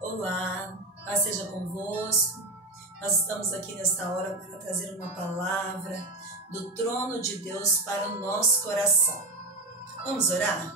Olá, paz seja convosco. Nós estamos aqui nesta hora para trazer uma palavra do trono de Deus para o nosso coração. Vamos orar?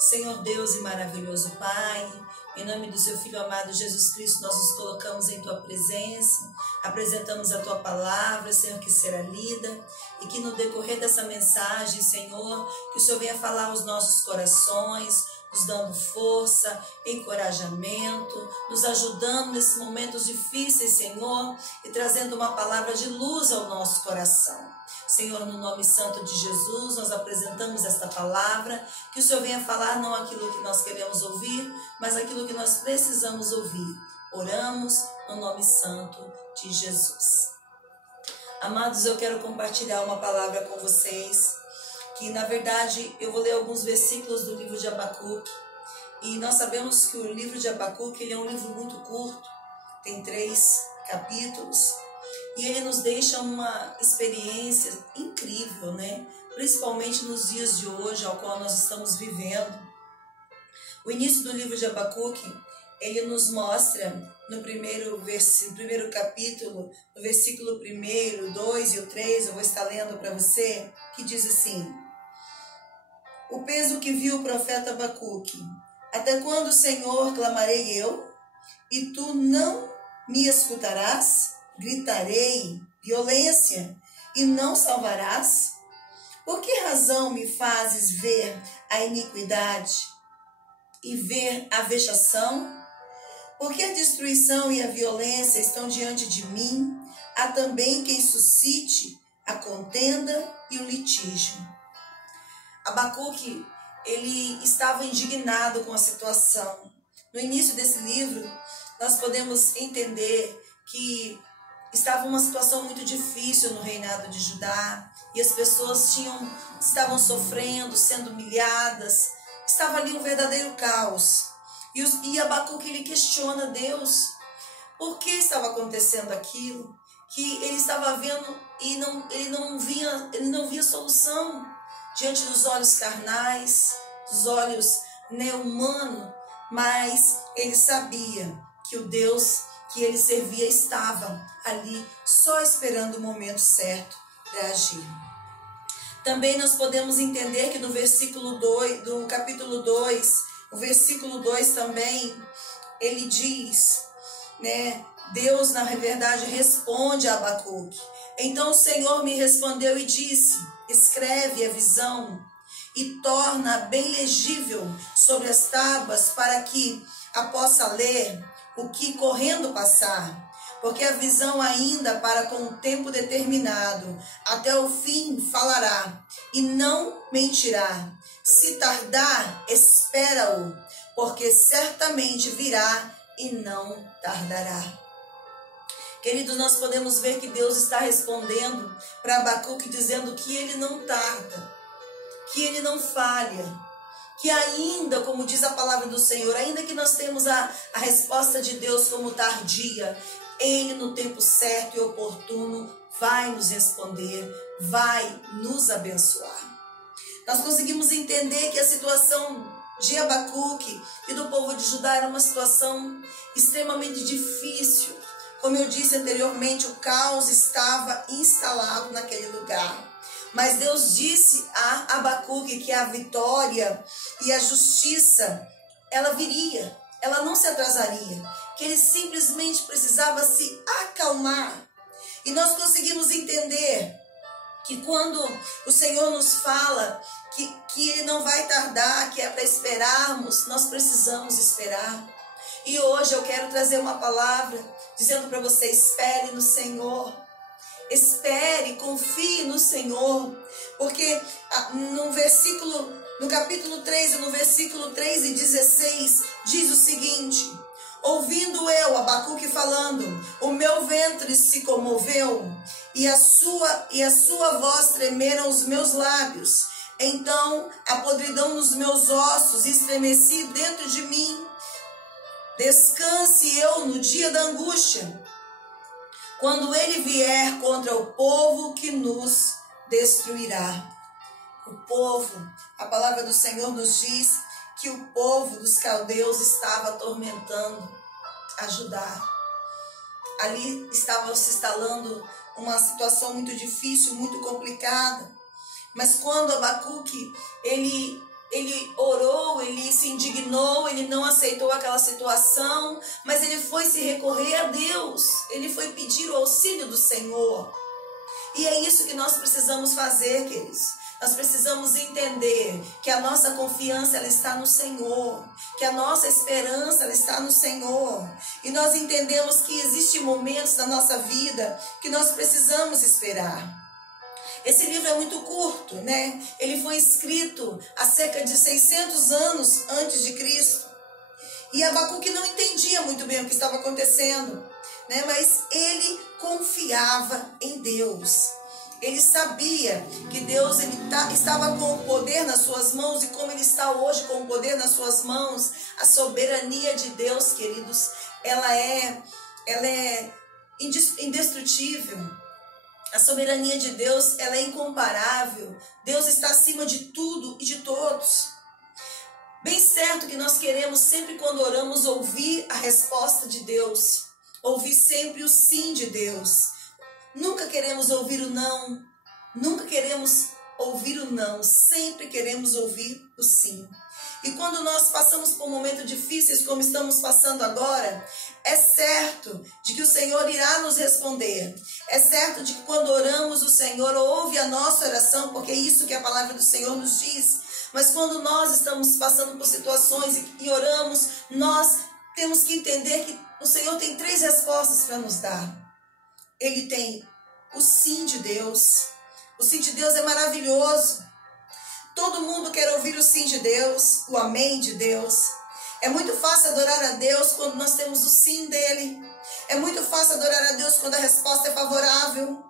Senhor Deus e maravilhoso Pai, em nome do seu Filho amado Jesus Cristo, nós nos colocamos em Tua presença, apresentamos a Tua palavra, Senhor, que será lida, e que no decorrer dessa mensagem, Senhor, que o Senhor venha falar aos nossos corações, nos dando força, encorajamento, nos ajudando nesses momentos difíceis, Senhor, e trazendo uma palavra de luz ao nosso coração. Senhor, no nome santo de Jesus, nós apresentamos esta palavra, que o Senhor venha falar não aquilo que nós queremos ouvir, mas aquilo que nós precisamos ouvir. Oramos no nome santo de Jesus. Amados, eu quero compartilhar uma palavra com vocês, que na verdade eu vou ler alguns versículos do livro de Abacuque, e nós sabemos que o livro de Abacuque ele é um livro muito curto, tem 3 capítulos, e ele nos deixa uma experiência incrível, né? Principalmente nos dias de hoje, ao qual nós estamos vivendo. O início do livro de Abacuque, ele nos mostra no primeiro capítulo, no versículo 1, 2 e o 3, eu vou estar lendo para você, que diz assim: o peso que viu o profeta Abacuque, até quando, Senhor, clamarei eu, e tu não me escutarás? Gritarei violência, e não salvarás? Por que razão me fazes ver a iniquidade e ver a vexação? Porque a destruição e a violência estão diante de mim, há também quem suscite a contenda e o litígio. Abacuque, ele estava indignado com a situação. No início desse livro, nós podemos entender que estava uma situação muito difícil no reinado de Judá, e as pessoas estavam sofrendo, sendo humilhadas, estava ali um verdadeiro caos. E Abacuque ele questiona Deus, por que estava acontecendo aquilo, que ele estava vendo e ele não via solução diante dos olhos carnais, dos olhos humanos, mas ele sabia que o Deus que ele servia estava ali só esperando o momento certo para agir. Também nós podemos entender que no versículo 2, do capítulo 2, o versículo 2 também, ele diz, Deus na verdade responde a Abacuque. Então o Senhor me respondeu e disse: escreve a visão e torna bem legível sobre as tábuas, para que a possa ler o que correndo passar, porque a visão ainda para com o tempo determinado, até o fim falará, e não mentirá. Se tardar, espera-o, porque certamente virá e não tardará. Queridos, nós podemos ver que Deus está respondendo para Abacuque, dizendo que ele não tarda, que ele não falha, que ainda, como diz a palavra do Senhor, ainda que nós temos a resposta de Deus como tardia, Ele no tempo certo e oportuno vai nos responder, vai nos abençoar. Nós conseguimos entender que a situação de Abacuque e do povo de Judá era uma situação extremamente difícil. Como eu disse anteriormente, o caos estava instalado naquele lugar. Mas Deus disse a Abacuque que a vitória e a justiça, ela viria, ela não se atrasaria, que ele simplesmente precisava se acalmar. E nós conseguimos entender que quando o Senhor nos fala que ele não vai tardar, que é para esperarmos, nós precisamos esperar. E hoje eu quero trazer uma palavra dizendo para você: espere no Senhor. Espere, confie no Senhor, porque no capítulo 3, no versículo 3 e 16, diz o seguinte: ouvindo eu, Abacuque falando, o meu ventre se comoveu, e a sua voz tremeram os meus lábios. Então a podridão nos meus ossos estremeci dentro de mim. Descanse eu no dia da angústia, quando ele vier contra o povo que nos destruirá. O povo, a palavra do Senhor nos diz que o povo dos caldeus estava atormentando ajudar. Ali estava se instalando uma situação muito difícil, muito complicada. Mas quando Abacuque, ele orou, ele se indignou, ele não aceitou aquela situação, mas ele foi se recorrer a Deus, ele foi pedir o auxílio do Senhor. E é isso que nós precisamos fazer, queridos. Nós precisamos entender que a nossa confiança ela está no Senhor, que a nossa esperança ela está no Senhor. E nós entendemos que existem momentos na nossa vida que nós precisamos esperar. Esse livro é muito curto, né? Ele foi escrito há cerca de 600 anos antes de Cristo. E Abacuque não entendia muito bem o que estava acontecendo, né? Mas ele confiava em Deus. Ele sabia que Deus estava com o poder nas suas mãos, e como ele está hoje com o poder nas suas mãos, a soberania de Deus, queridos, ela é indestrutível. A soberania de Deus, ela é incomparável. Deus está acima de tudo e de todos. Bem certo que nós queremos sempre quando oramos ouvir a resposta de Deus, ouvir sempre o sim de Deus. Nunca queremos ouvir o não, nunca queremos ouvir o não, sempre queremos ouvir o sim. E quando nós passamos por momentos difíceis como estamos passando agora, é certo de que o Senhor irá nos responder. É certo de que quando oramos, o Senhor ouve a nossa oração, porque é isso que a palavra do Senhor nos diz. Mas quando nós estamos passando por situações e oramos, nós temos que entender que o Senhor tem 3 respostas para nos dar. Ele tem o sim de Deus. O sim de Deus é maravilhoso. Todo mundo quer ouvir o sim de Deus, o amém de Deus. É muito fácil adorar a Deus quando nós temos o sim dele. É muito fácil adorar a Deus quando a resposta é favorável.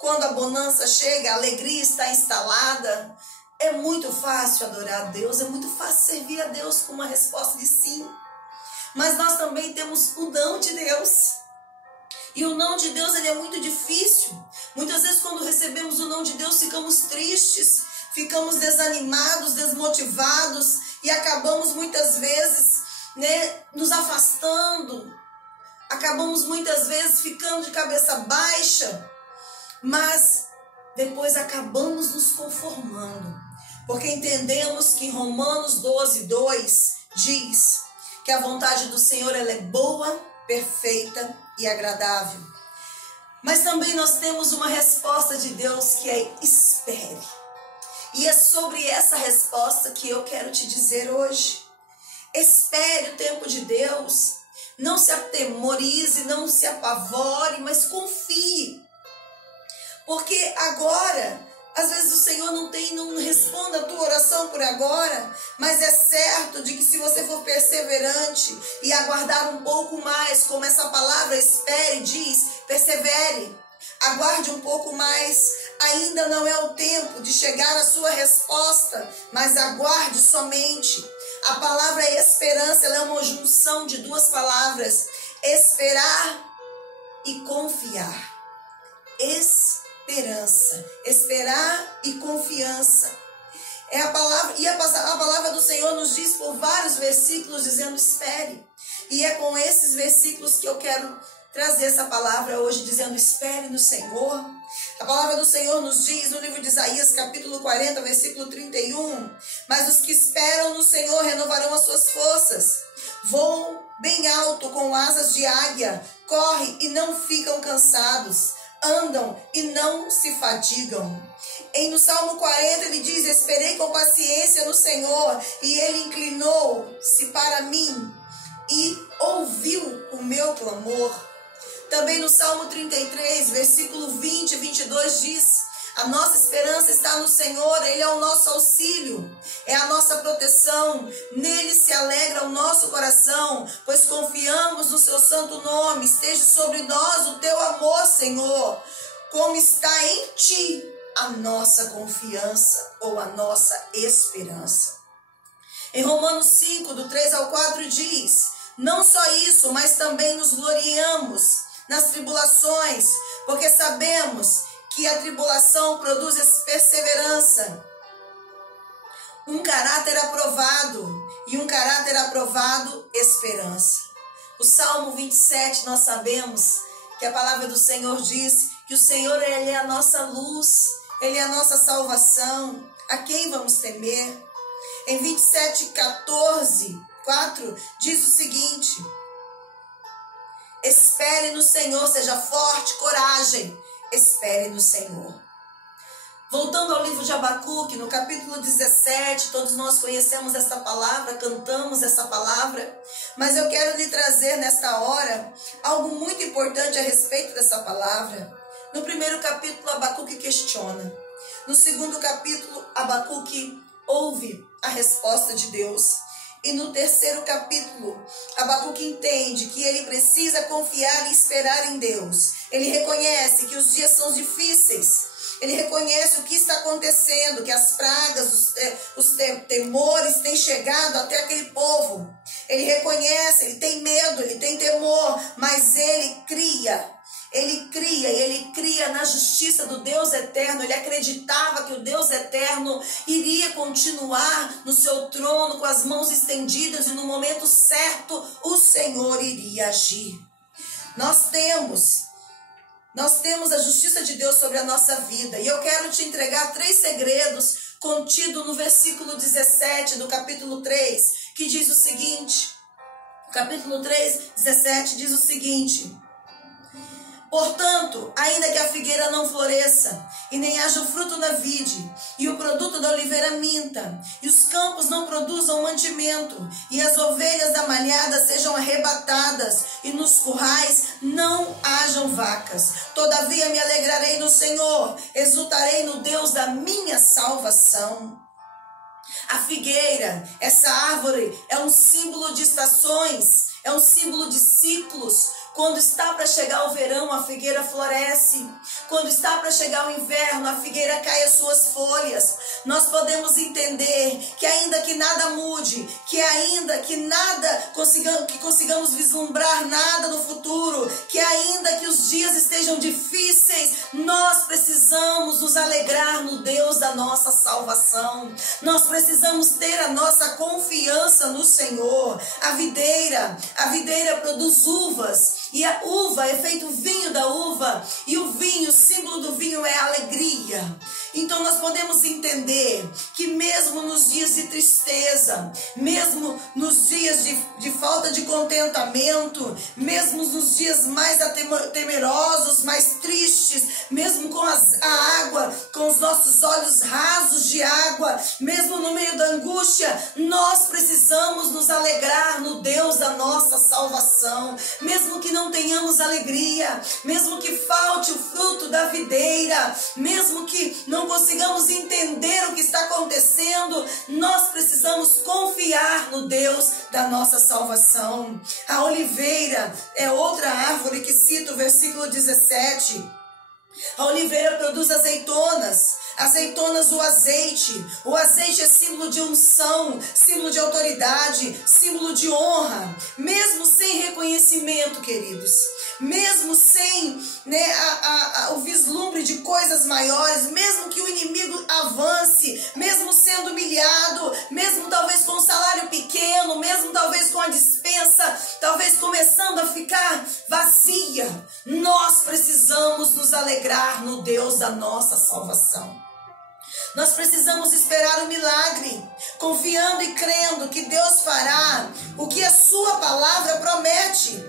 Quando a bonança chega, a alegria está instalada. É muito fácil adorar a Deus, é muito fácil servir a Deus com uma resposta de sim. Mas nós também temos o não de Deus. E o não de Deus ele é muito difícil. Muitas vezes quando recebemos o não de Deus ficamos tristes, ficamos desanimados, desmotivados e acabamos muitas vezes, nos afastando. Acabamos muitas vezes ficando de cabeça baixa, mas depois acabamos nos conformando. Porque entendemos que em Romanos 12:2 diz que a vontade do Senhor ela é boa, perfeita e agradável. Mas também nós temos uma resposta de Deus que é espere. E é sobre essa resposta que eu quero te dizer hoje. Espere o tempo de Deus. Não se atemorize, não se apavore, mas confie. Porque agora, às vezes o Senhor não responde a tua oração por agora, mas é certo de que se você for perseverante e aguardar um pouco mais, como essa palavra espere diz, persevere, aguarde um pouco mais, ainda não é o tempo de chegar à sua resposta, mas aguarde somente. A palavra esperança, ela é uma junção de 2 palavras, esperar e confiar. Esperar e confiança. É a palavra, e a palavra do Senhor nos diz por vários versículos dizendo espere. E é com esses versículos que eu quero trazer essa palavra hoje, dizendo espere no Senhor. A palavra do Senhor nos diz no livro de Isaías, capítulo 40, versículo 31, mas os que esperam no Senhor renovarão as suas forças, voam bem alto com asas de águia, correm e não ficam cansados, andam e não se fadigam. No Salmo 40 ele diz, esperei com paciência no Senhor, e ele inclinou-se para mim e ouviu o meu clamor. Também no Salmo 33, versículo 20 e 22 diz, a nossa esperança está no Senhor, Ele é o nosso auxílio, é a nossa proteção, nele se alegra o nosso coração, pois confiamos no seu santo nome, esteja sobre nós o teu amor, Senhor, como está em ti a nossa confiança ou a nossa esperança. Em Romanos 5, do 3 ao 4 diz, não só isso, mas também nos gloriamos nas tribulações, porque sabemos que a tribulação produz perseverança, um caráter aprovado, e um caráter aprovado, esperança. O Salmo 27, nós sabemos que a palavra do Senhor diz que o Senhor, Ele é a nossa luz, Ele é a nossa salvação. A quem vamos temer? Em 27:14, diz o seguinte: espere no Senhor, seja forte, coragem, espere no Senhor. Voltando ao livro de Abacuque, no capítulo 17, todos nós conhecemos essa palavra, cantamos essa palavra, mas eu quero lhe trazer nesta hora algo muito importante a respeito dessa palavra. No primeiro capítulo, Abacuque questiona. No segundo capítulo, Abacuque ouve a resposta de Deus. E no terceiro capítulo, Abacuque entende que ele precisa confiar e esperar em Deus. Ele reconhece que os dias são difíceis. Ele reconhece o que está acontecendo, que as pragas, os temores têm chegado até aquele povo. Ele reconhece, ele tem medo, ele tem temor, mas ele cria na justiça do Deus eterno. Ele acreditava que o Deus eterno iria continuar no seu trono com as mãos estendidas e no momento certo o Senhor iria agir. Nós temos a justiça de Deus sobre a nossa vida. E eu quero te entregar 3 segredos contidos no versículo 17 do capítulo 3, que diz o seguinte. O capítulo 3, 17 diz o seguinte: portanto, ainda que a figueira não floresça, e nem haja fruto na vide, e o produto da oliveira minta, e os campos não produzam mantimento, e as ovelhas da malhada sejam arrebatadas, e nos currais não hajam vacas, todavia me alegrarei no Senhor, exultarei no Deus da minha salvação. A figueira, essa árvore, é um símbolo de estações, é um símbolo de ciclos. Quando está para chegar o verão, a figueira floresce. Quando está para chegar o inverno, a figueira cai as suas folhas. Nós podemos entender que ainda que nada mude, que ainda que nada consigamos vislumbrar nada no futuro, que ainda que os dias estejam difíceis, nós precisamos nos alegrar no Deus da nossa salvação. Nós precisamos ter a nossa confiança no Senhor. A videira produz uvas. E a uva é feito o vinho da uva. E o vinho, o símbolo do vinho é a alegria. Então nós podemos entender que mesmo nos dias de tristeza, mesmo nos dias de falta de contentamento, mesmo nos dias mais temerosos, mais tristes, mesmo com a água, com os nossos olhos rasos de água, mesmo no meio da angústia, nós precisamos nos alegrar no Deus da nossa salvação. Mesmo que não tenhamos alegria, mesmo que falte o fruto da videira, mesmo que não consigamos entender o que está acontecendo, nós precisamos confiar no Deus da nossa salvação. A oliveira é outra árvore que cita o versículo 17. A oliveira produz azeitonas. Azeitonas, o azeite é símbolo de unção, símbolo de autoridade, símbolo de honra. Mesmo sem reconhecimento, queridos, mesmo sem o vislumbre de coisas maiores, mesmo que o inimigo avance, mesmo sendo humilhado, mesmo talvez com um salário pequeno, mesmo talvez com a dispensa, talvez começando a ficar vazia, nós precisamos nos alegrar no Deus da nossa salvação. Nós precisamos esperar o milagre, confiando e crendo que Deus fará o que a sua palavra promete.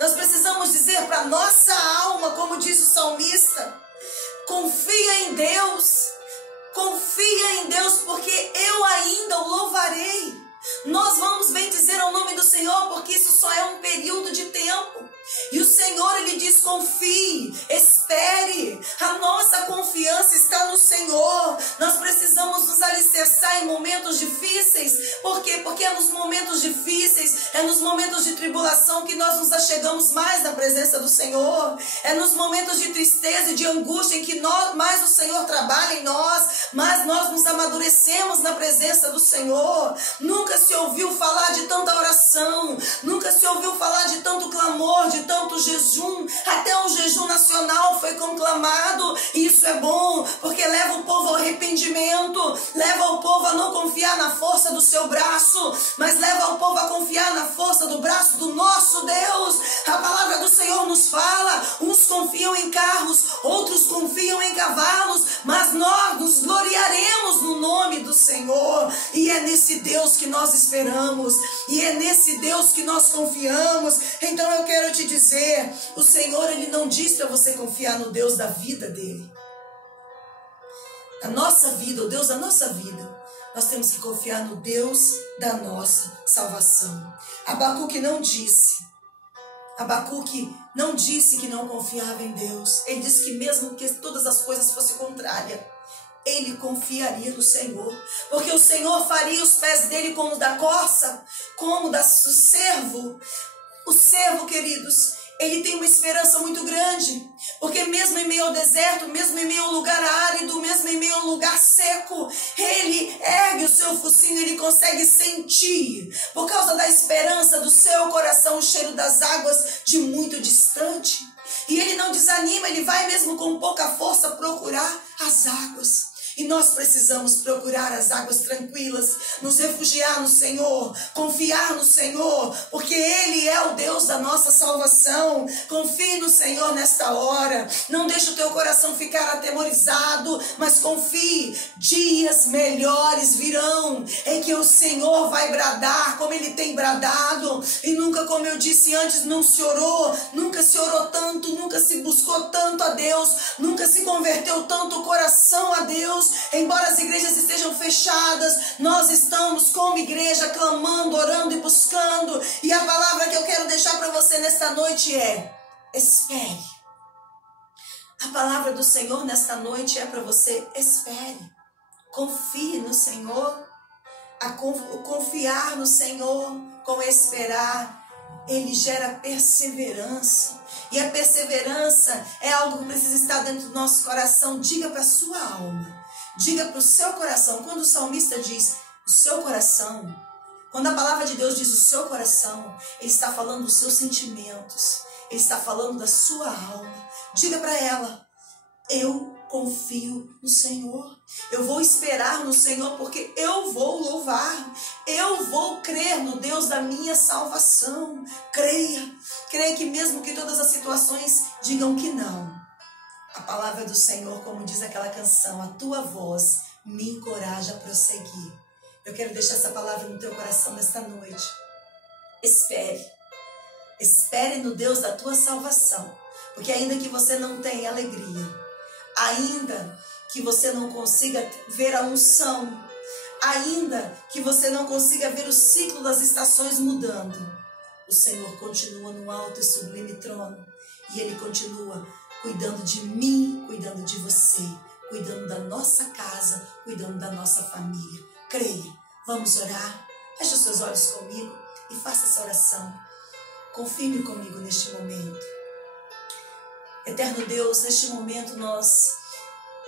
Nós precisamos dizer para nossa alma, como diz o salmista: confia em Deus, porque eu ainda o louvarei. Nós vamos bendizer ao nome do Senhor, porque isso só é um período de tempo. E o Senhor, Ele diz: confie, espere. A nossa confiança está no Senhor. Nós precisamos nos alicerçar em momentos difíceis. Por quê? Porque é nos momentos difíceis, é nos momentos de tribulação que nós nos achegamos mais na presença do Senhor. É nos momentos de tristeza e de angústia em que mais o Senhor trabalha em nós, mas nós nos amadurecemos na presença do Senhor. Nunca se ouviu falar de tanta oração, nunca se ouviu falar de tanto clamor, de tanto jejum. Até um jejum nacional foi conclamado, e isso é bom, porque leva o povo ao arrependimento, leva o povo a não confiar na força do seu braço, mas leva o povo a confiar na força do braço do nosso Senhor, e é nesse Deus que nós esperamos, e é nesse Deus que nós confiamos. Então eu quero te dizer, o Senhor, Ele não diz para você confiar no Deus da vida dele. A nossa vida, o Deus da nossa vida, nós temos que confiar no Deus da nossa salvação. Abacuque não disse que não confiava em Deus. Ele disse que mesmo que todas as coisas fossem contrárias, ele confiaria no Senhor, porque o Senhor faria os pés dele como da corça, como do cervo. O cervo, queridos, ele tem uma esperança muito grande, porque mesmo em meio ao deserto, mesmo em meio ao lugar árido, mesmo em meio ao lugar seco, ele ergue o seu focinho, ele consegue sentir, por causa da esperança do seu coração, o cheiro das águas de muito distante. E ele não desanima, ele vai mesmo com pouca força procurar as águas. E nós precisamos procurar as águas tranquilas, nos refugiar no Senhor, confiar no Senhor, porque Ele é o Deus da nossa salvação. Confie no Senhor nesta hora, não deixe o teu coração ficar atemorizado, mas confie, dias melhores virão, em que o Senhor vai bradar como Ele tem bradado, e nunca, como eu disse antes, não se orou, nunca se orou tanto, nunca se buscou tanto a Deus, nunca se converteu tanto o coração a Deus. Embora as igrejas estejam fechadas, nós estamos como igreja clamando, orando e buscando. E a palavra que eu quero deixar para você nesta noite é: espere. A palavra do Senhor nesta noite é para você: espere. Confie no Senhor. Confiar no Senhor com esperar, ele gera perseverança. E a perseverança é algo que precisa estar dentro do nosso coração. Diga para a sua alma, diga para o seu coração. Quando o salmista diz o seu coração, quando a palavra de Deus diz o seu coração, ele está falando dos seus sentimentos, ele está falando da sua alma. Diga para ela: eu confio no Senhor, eu vou esperar no Senhor, porque eu vou louvar, eu vou crer no Deus da minha salvação. Creia que mesmo que todas as situações digam que não, a palavra do Senhor, como diz aquela canção, a tua voz me encoraja a prosseguir. Eu quero deixar essa palavra no teu coração nesta noite. Espere no Deus da tua salvação, porque ainda que você não tenha alegria, ainda que você não consiga ver a unção, ainda que você não consiga ver o ciclo das estações mudando, o Senhor continua no alto e sublime trono, e Ele continua cuidando de mim, cuidando de você, cuidando da nossa casa, cuidando da nossa família. Creia. Vamos orar? Feche os seus olhos comigo e faça essa oração. Confirme comigo neste momento. Eterno Deus, neste momento nós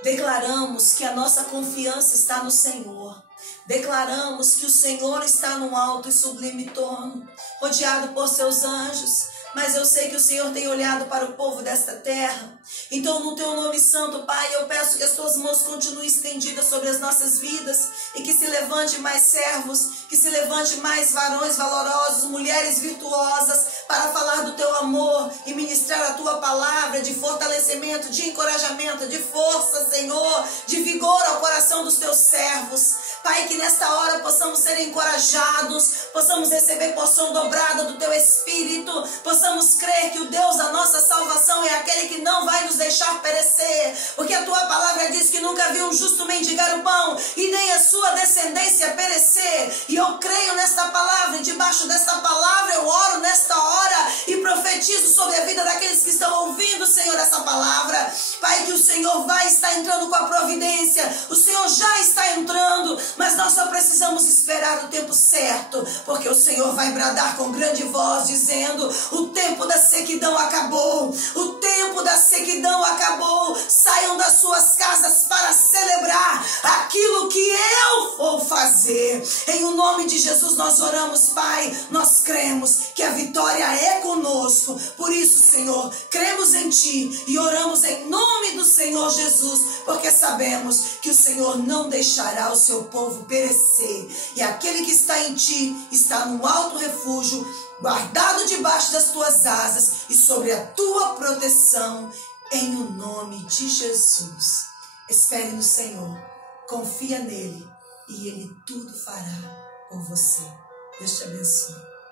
declaramos que a nossa confiança está no Senhor. Declaramos que o Senhor está no alto e sublime trono, rodeado por seus anjos. Mas eu sei que o Senhor tem olhado para o povo desta terra. Então, no teu nome santo, Pai, eu peço que as tuas mãos continuem estendidas sobre as nossas vidas e que se levante mais servos, que se levante mais varões valorosos, mulheres virtuosas, para falar do teu amor e ministrar a tua palavra de fortalecimento, de encorajamento, de força, Senhor, de vigor ao coração dos teus servos. Pai, que nesta hora possamos ser encorajados, possamos receber porção dobrada do teu Espírito, possamos crer que o Deus da nossa salvação é aquele que não vai nos deixar perecer, porque a tua palavra diz que nunca viu um justo mendigar o pão e nem a sua descendência perecer. E eu creio nesta palavra, e debaixo desta palavra eu oro nesta hora e profetizo sobre a vida daqueles que estão ouvindo, Senhor, essa palavra. Pai, que o Senhor vai estar entrando com a providência, o Senhor já está entrando, mas nós só precisamos esperar o tempo certo, porque o Senhor vai bradar com grande voz, dizendo: o tempo da sequidão acabou, o tempo da sequidão acabou, saiam das suas casas para celebrar aquilo que eu vou fazer. Em o nome de Jesus nós oramos, Pai, nós cremos que a vitória é conosco, por isso, Senhor, cremos em Ti e oramos em nome do Senhor Jesus, porque sabemos que o Senhor não deixará o seu povo perecer, e aquele que está em Ti está no alto refúgio, guardado debaixo das Tuas asas e sobre a Tua proteção, em o nome de Jesus. Espere no Senhor, confia nele e Ele tudo fará por você. Deus te abençoe.